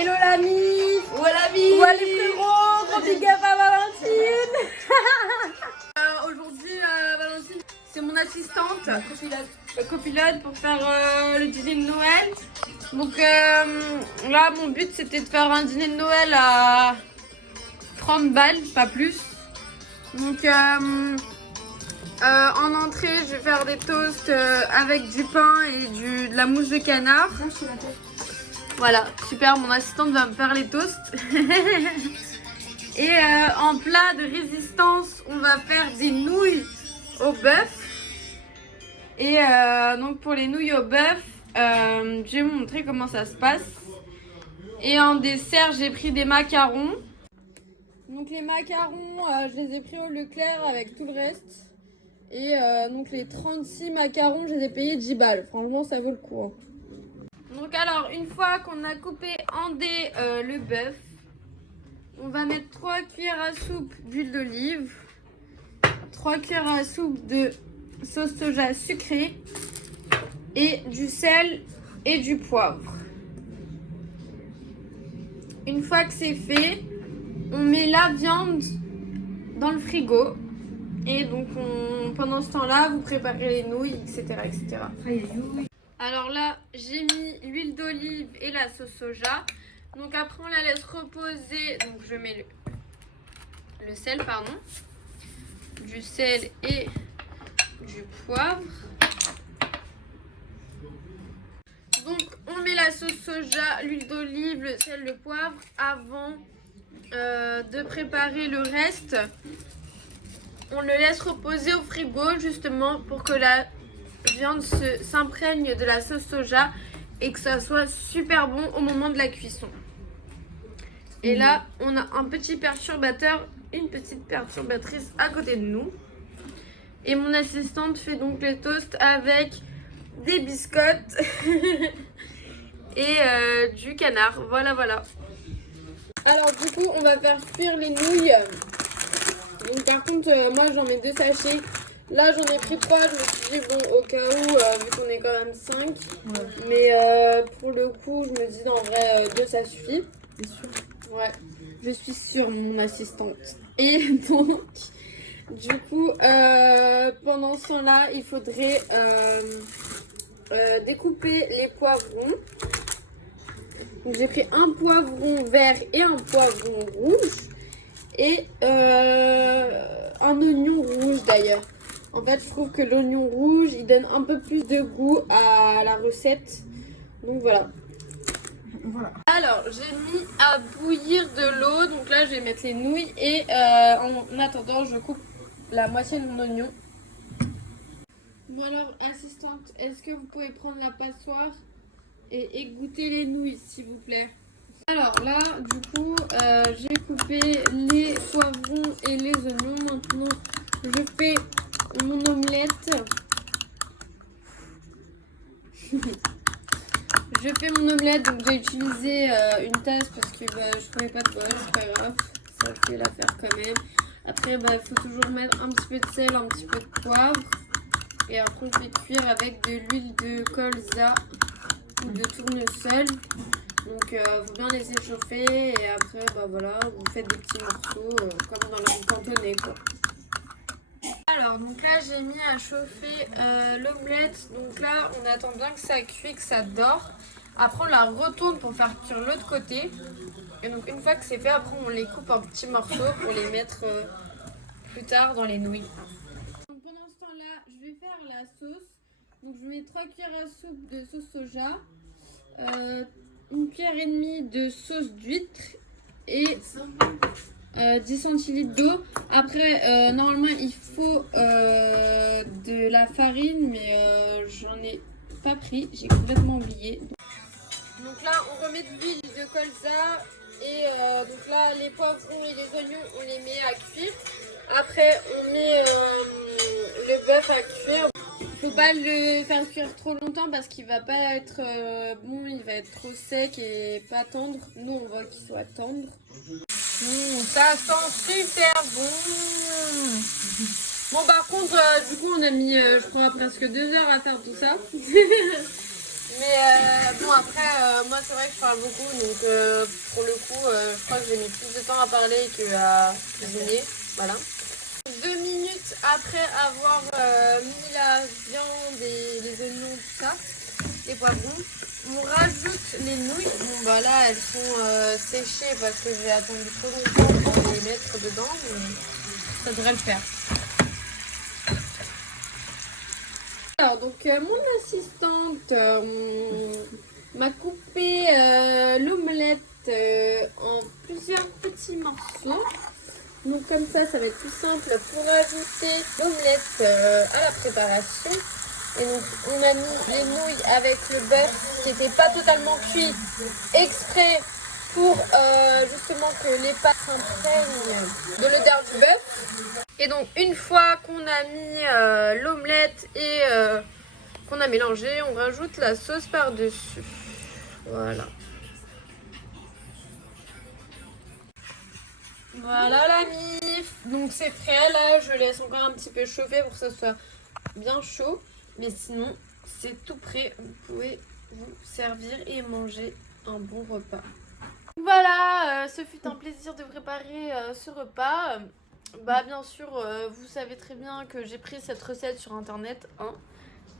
Hello l'ami. Voilà vie. Voilà les frérots. Gros big up à Valentine. Aujourd'hui, Valentine, c'est mon assistante, copilote pour faire le dîner de Noël. Donc là, mon but c'était de faire un dîner de Noël à 30 balles, pas plus. Donc en entrée, je vais faire des toasts avec du pain et de la mousse de canard. Voilà, super, mon assistante va me faire les toasts. Et en plat de résistance, on va faire des nouilles au bœuf. Et donc pour les nouilles au bœuf, je vais vous montrer comment ça se passe. Et en dessert, j'ai pris des macarons. Donc les macarons, je les ai pris au Leclerc avec tout le reste. Et donc les 36 macarons, je les ai payés 10 balles. Franchement, ça vaut le coup. Hein. Donc alors, une fois qu'on a coupé en dés le bœuf, on va mettre 3 cuillères à soupe d'huile d'olive, 3 cuillères à soupe de sauce soja sucrée et du sel et du poivre. Une fois que c'est fait, on met la viande dans le frigo. Et donc pendant ce temps-là, vous préparez les nouilles, etc. etc. Alors là, j'ai mis l'huile d'olive et la sauce soja. Donc après, on la laisse reposer. Donc je mets le sel, pardon. Du sel et du poivre. Donc on met la sauce soja, l'huile d'olive, le sel, le poivre avant de préparer le reste. On le laisse reposer au frigo justement pour que la viande s'imprègne de la sauce soja et que ça soit super bon au moment de la cuisson. Et là, on a un petit perturbateur, une petite perturbatrice à côté de nous. Et mon assistante fait donc les toasts avec des biscottes et du canard. Voilà, voilà. Alors du coup, on va faire cuire les nouilles. Donc par contre, moi j'en mets 2 sachets. Là j'en ai pris 3, je me suis dit bon au cas où, vu qu'on est quand même 5. Ouais. Mais pour le coup, je me dis en vrai 2 ça suffit. T'es sûre? Ouais, je suis sûre mon assistante. Et donc, du coup, pendant ce temps-là, il faudrait découper les poivrons. Donc j'ai pris un poivron vert et un poivron rouge. Et un oignon rouge d'ailleurs. En fait, je trouve que l'oignon rouge, il donne un peu plus de goût à la recette. Donc voilà. Alors, j'ai mis à bouillir de l'eau. Donc là, je vais mettre les nouilles. Et en attendant, je coupe la moitié de mon oignon. Bon alors, assistante, est-ce que vous pouvez prendre la passoire et égoutter les nouilles, s'il vous plaît? Alors là, du coup, j'ai coupé les poivrons et les oignons. Maintenant, je fais mon omelette. Je fais mon omelette, donc j'ai utilisé une tasse parce que je ne trouvais pas de bol, c'est pas grave. Ça fait l'affaire quand même. Après, il faut toujours mettre un petit peu de sel, un petit peu de poivre. Et après, je vais cuire avec de l'huile de colza ou de tournesol. Donc, faut bien les échauffer et après, voilà, vous faites des petits morceaux comme dans le cantonais, quoi. Alors, donc là, j'ai mis à chauffer l'omelette. Donc là, on attend bien que ça cuit, que ça dore. Après, on la retourne pour faire cuire l'autre côté. Et donc, une fois que c'est fait, après, on les coupe en petits morceaux pour les mettre plus tard dans les nouilles. Donc, pendant ce temps-là, je vais faire la sauce. Donc, je mets 3 cuillères à soupe de sauce soja. 1 cuillère et demie de sauce d'huître et 10 centilitres d'eau. Après, normalement, il faut de la farine, mais j'en ai pas pris, j'ai complètement oublié. Donc là, on remet de l'huile de colza et donc là, les poivrons et les oignons, on les met à cuire. Après, on met le bœuf à cuire. Faut pas le faire cuire trop longtemps parce qu'il va pas être bon, il va être trop sec et pas tendre. Nous on veut qu'il soit tendre. Ça sent super bon. Bon par contre du coup on a mis je crois presque 2 heures à faire tout ça. Mais bon après, moi c'est vrai que je parle beaucoup, donc pour le coup, je crois que j'ai mis plus de temps à parler qu'à cuisiner. Voilà. 2 minutes après avoir mis la viande et les oignons, tout ça, les poivrons, on rajoute les nouilles. Bon bah là elles sont séchées parce que j'ai attendu trop longtemps pour les mettre dedans, mais ça devrait le faire. Alors donc mon assistante m'a coupé l'omelette en plusieurs petits morceaux. Donc comme ça va être plus simple pour ajouter l'omelette à la préparation. Et donc on a mis les nouilles avec le bœuf qui n'était pas totalement cuit exprès pour justement que les pâtes s'imprègnent de l'odeur du bœuf. Et donc une fois qu'on a mis l'omelette et qu'on a mélangé, on rajoute la sauce par-dessus. Voilà. Voilà la mif. Donc c'est prêt, là je laisse encore un petit peu chauffer pour que ça soit bien chaud. Mais sinon c'est tout prêt, vous pouvez vous servir et manger un bon repas. Voilà, ce fut un plaisir de préparer ce repas. Bah bien sûr, vous savez très bien que j'ai pris cette recette sur internet, hein.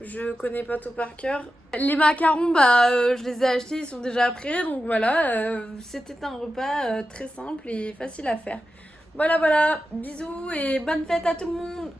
Je connais pas tout par cœur. Les macarons, je les ai achetés, ils sont déjà prêts. Donc voilà, c'était un repas très simple et facile à faire. Voilà, bisous et bonne fête à tout le monde.